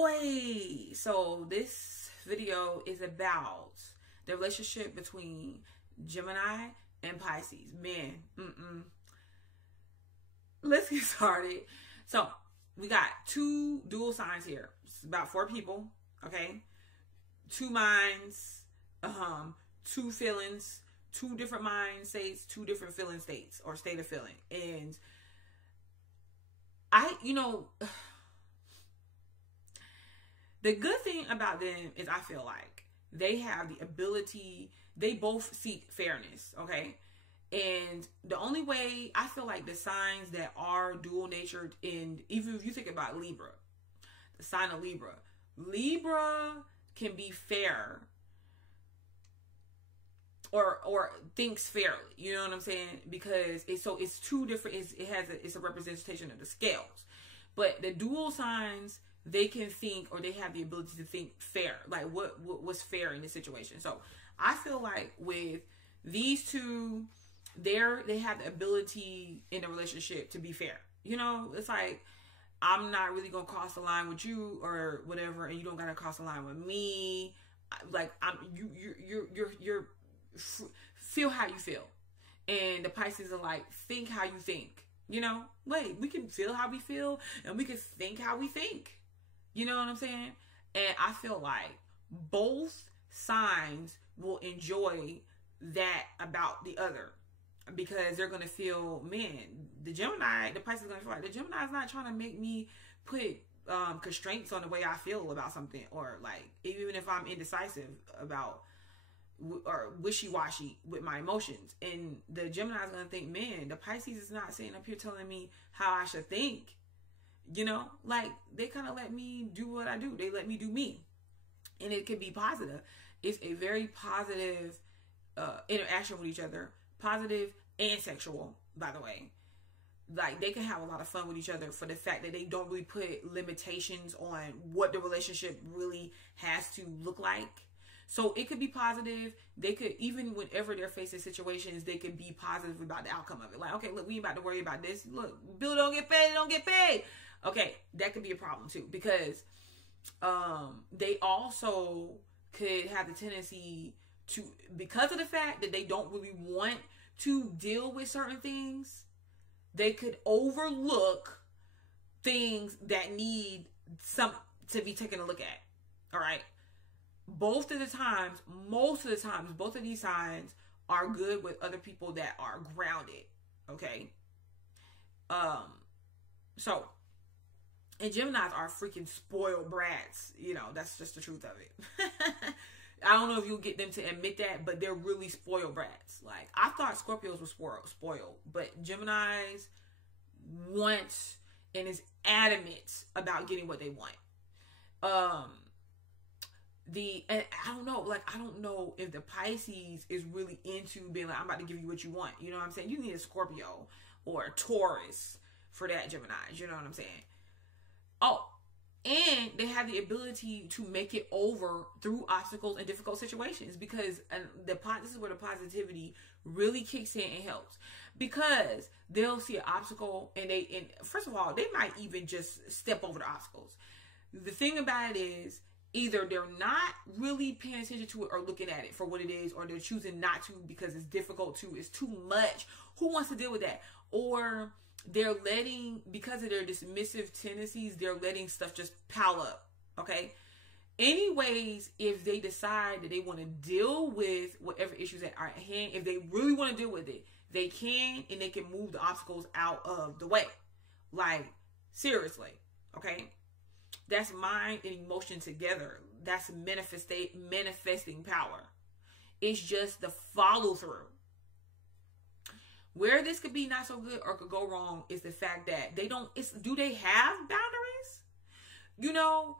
boy. So this video is about the relationship between Gemini and Pisces. Man, let's get started. So we got two dual signs here. It's about 4 people, okay? 2 minds, 2 feelings, 2 different mind states, 2 different feeling states or state of feeling. And the good thing about them is I feel like they have the ability, they both seek fairness, okay? And the only way, I feel like the signs that are dual natured, in even if you think about Libra, the sign of Libra can be fair or thinks fairly, you know what I'm saying? Because it's 2 different, it's a representation of the scales. But the dual signs, they can think, or they have the ability to think fair, like what's fair in this situation. So I feel like with these two, they have the ability in a relationship to be fair. You know, it's like, I'm not really gonna cross the line with you or whatever, and you don't gotta cross the line with me. Like, you're feel how you feel, and the Pisces are like, think how you think. You know, wait, we can feel how we feel, and we can think how we think. You know what I'm saying? And I feel like both signs will enjoy that about the other, because they're going to feel, man, the Pisces is going to feel like the Gemini is not trying to make me put constraints on the way I feel about something, or like, even if I'm indecisive about or wishy-washy with my emotions. And the Gemini is going to think, man, the Pisces is not sitting up here telling me how I should think. You know, like, they kind of let me do what I do. They let me do me. And it can be positive. It's a very positive interaction with each other. Positive and sexual, by the way. Like, they can have a lot of fun with each other for the fact that they don't really put limitations on what the relationship really has to look like. So it could be positive. They could, even whenever they're facing situations, they could be positive about the outcome of it. Like, okay, look, we ain't about to worry about this. Look, bill don't get paid, don't get paid. Okay, that could be a problem too, because they also could have the tendency to, because of the fact that they don't really want to deal with certain things, they could overlook things that need some to be taken a look at. All right. Most of the times, both of these signs are good with other people that are grounded. Okay. So, and Geminis are freaking spoiled brats. You know, that's just the truth of it. I don't know if you'll get them to admit that, but they're really spoiled brats. Like, I thought Scorpios were spoiled, but Geminis want and is adamant about getting what they want. And I don't know, like, I don't know if the Pisces is really into being like, I'm about to give you what you want. You know what I'm saying? You need a Scorpio or a Taurus for that, Gemini. You know what I'm saying? Oh, and they have the ability to make it over through obstacles and difficult situations, because this is where the positivity really kicks in and helps, because they'll see an obstacle and first of all, they might even just step over the obstacles. The thing about it is, either they're not really paying attention to it or looking at it for what it is, or they're choosing not to because it's difficult it's too much. Who wants to deal with that? Or they're letting, because of their dismissive tendencies, they're letting stuff just pile up. Okay. Anyways, if they decide that they want to deal with whatever issues that are at hand, if they really want to deal with it, they can, and they can move the obstacles out of the way. Like, seriously. Okay. That's mind and emotion together. That's manifesting power. It's just the follow through. Where this could be not so good or could go wrong is the fact that do they have boundaries? You know,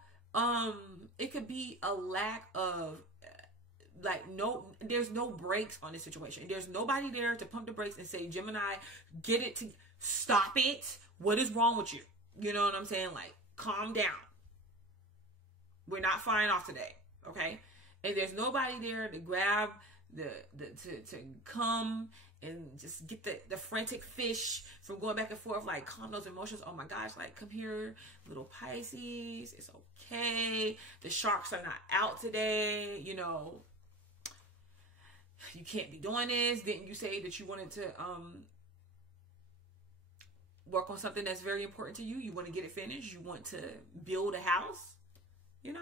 it could be a lack of, there's no brakes on this situation. There's nobody there to pump the brakes and say, Gemini, stop it. What is wrong with you? You know what I'm saying? Like, calm down. We're not flying off today. Okay. And there's nobody there to grab to come and just get the frantic fish from going back and forth, like calm those emotions. Oh my gosh, like come here, little Pisces, it's okay. The sharks are not out today, you know. You can't be doing this. Didn't you say that you wanted to work on something that's very important to you? You want to get it finished. You want to build a house, you know.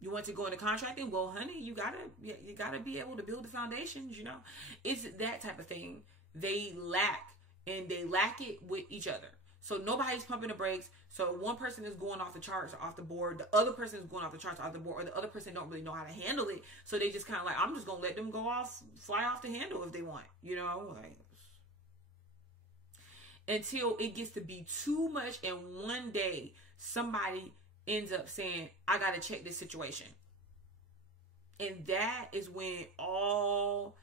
You want to go into contracting? Well, honey, you gotta be able to build the foundations, you know. It's that type of thing they lack, and they lack it with each other. So nobody's pumping the brakes. So one person is going off the charts, off the board. The other person is going off the charts, off the board, or the other person don't really know how to handle it. So they just kind of like, I'm just gonna let them go off, fly off the handle if they want, you know, like, until it gets to be too much, and one day somebody ends up saying, I gotta check this situation. And that is when all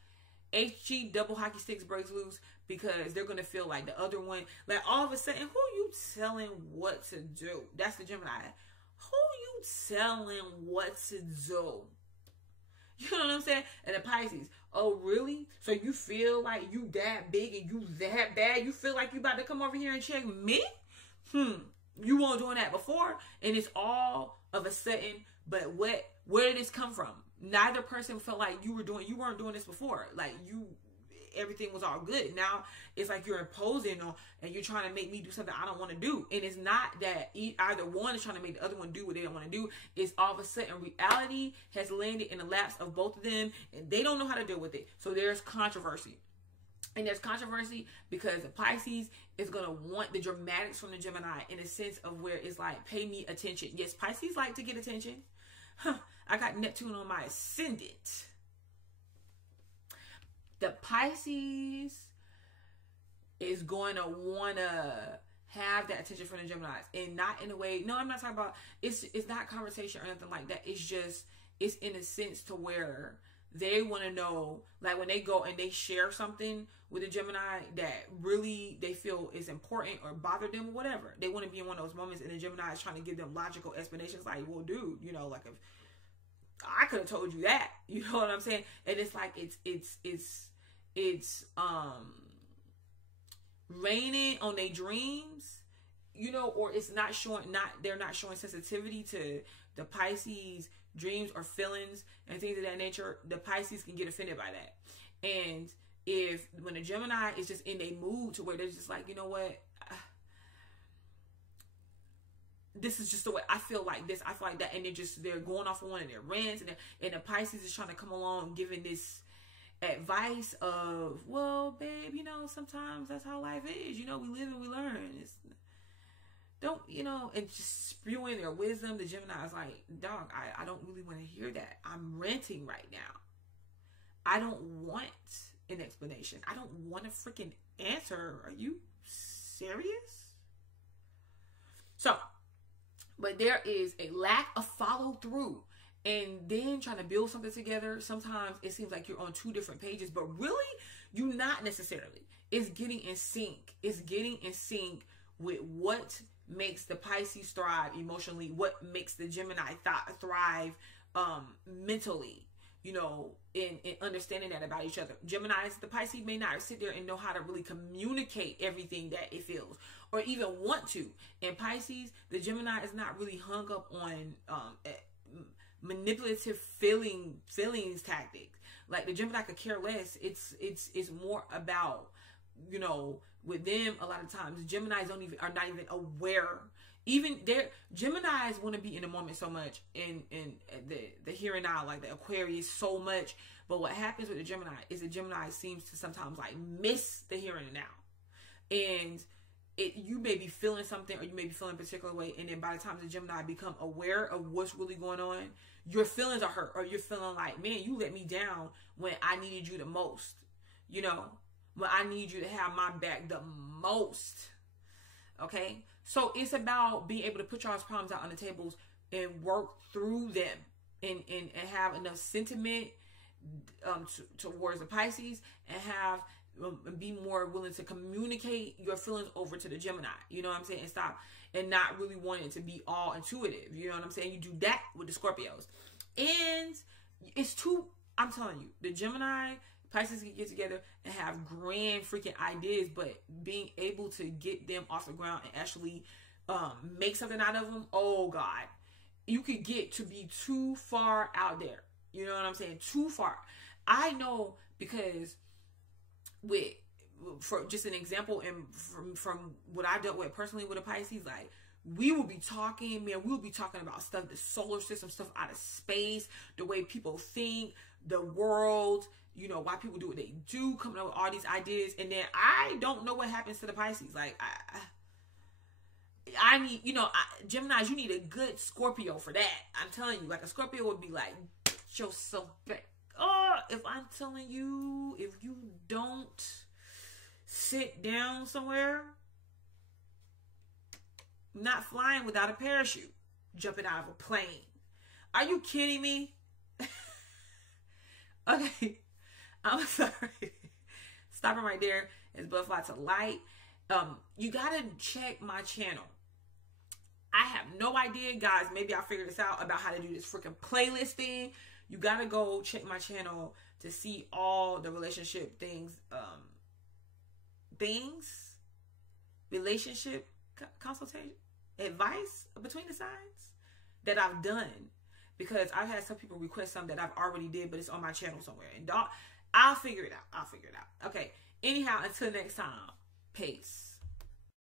HG double hockey sticks breaks loose, because they're gonna feel like the other one, like all of a sudden, who you telling what to do? That's the Gemini. Who you telling what to do? You know what I'm saying? And the Pisces, oh really? So you feel like you that big and you that bad? You feel like you about to come over here and check me? You weren't doing that before, and it's all of a sudden. But where did this come from? Neither person felt like you weren't doing this before. Like everything was all good. Now it's like you're imposing on, and you're trying to make me do something I don't want to do. And it's not that either one is trying to make the other one do what they don't want to do. It's all of a sudden reality has landed in the laps of both of them, and they don't know how to deal with it. So there's controversy. And there's controversy because the Pisces is going to want the dramatics from the Gemini, in a sense of where it's like, pay me attention. Yes, Pisces like to get attention. I got Neptune on my ascendant. The Pisces is going to want to have that attention from the Geminis, and not in a way, no, I'm not talking about, it's not conversation or anything like that. It's just, it's in a sense to where they want to know, like when they go and they share something with a Gemini that really they feel is important or bother them or whatever. They want to be in one of those moments, and the Gemini is trying to give them logical explanations, like, well, dude, you know, like if I could have told you that, you know what I'm saying? And it's like, it's raining on their dreams, you know, or it's not showing, they're not showing sensitivity to the Pisces dreams or feelings and things of that nature. The Pisces can get offended by that. And when a Gemini is just in a mood to where they're just like, you know what, this is just the way I feel, like this, I feel like that, and they're going off on one of their rants, and the Pisces is trying to come along giving this advice of, well, babe, you know, sometimes that's how life is, you know, we live and we learn. Don't, you know, and just spewing their wisdom. The Gemini is like, dog, I don't really want to hear that. I'm ranting right now. I don't want an explanation. I don't want a freaking answer. Are you serious? So, but there is a lack of follow through, and then trying to build something together. Sometimes it seems like you're on two different pages, but really you're not necessarily. It's getting in sync. It's getting in sync with what makes the Pisces thrive emotionally, what makes the Gemini thrive mentally, you know, in understanding that about each other. Geminis, the Pisces may not sit there and know how to really communicate everything that it feels, or even want to. And Pisces, the Gemini is not really hung up on manipulative feelings tactics. Like the Gemini could care less. It's more about, you know, with them a lot of times Geminis are not even aware. Even their Geminis want to be in the moment so much, in the here and now, like the Aquarius so much. But what happens with the Gemini is the Gemini seems to sometimes like miss the here and now, and you may be feeling something, or you may be feeling a particular way, and then by the time the Gemini become aware of what's really going on, your feelings are hurt, or you're feeling like, man, you let me down when I needed you the most, you know, when I need you to have my back the most. Okay, so it's about being able to put y'all's problems out on the tables and work through them, and have enough sentiment towards the Pisces, and have be more willing to communicate your feelings over to the Gemini, you know what I'm saying, and stop and not really wanting to be all intuitive, you know what I'm saying. You do that with the Scorpios, and it's too, I'm telling you, the Gemini Pisces can get together and have grand freaking ideas, but being able to get them off the ground and actually make something out of them, oh God, you could get to be too far out there. You know what I'm saying? Too far. I know, because for just an example, and from what I dealt with personally with a Pisces, like, we will be talking, man, we'll be talking about stuff, the solar system, stuff out of space, the way people think, the world, you know, why people do what they do, coming up with all these ideas. And then I don't know what happens to the Pisces. Like, I need, you know, Geminis, you need a good Scorpio for that. I'm telling you, like, a Scorpio would be like, get yourself back. Oh, if I'm telling you, if you don't sit down somewhere, not flying without a parachute, jumping out of a plane. Are you kidding me? Okay, I'm sorry. Stopping right there. It's Butterfly to Light. You gotta check my channel. I have no idea, guys. Maybe I'll figure this out about how to do this freaking playlist thing. You gotta go check my channel to see all the relationship things, relationship consultation, advice between the signs that I've done, because I've had some people request something that I've already did, but it's on my channel somewhere, and I'll figure it out. Okay. Anyhow, until next time, peace.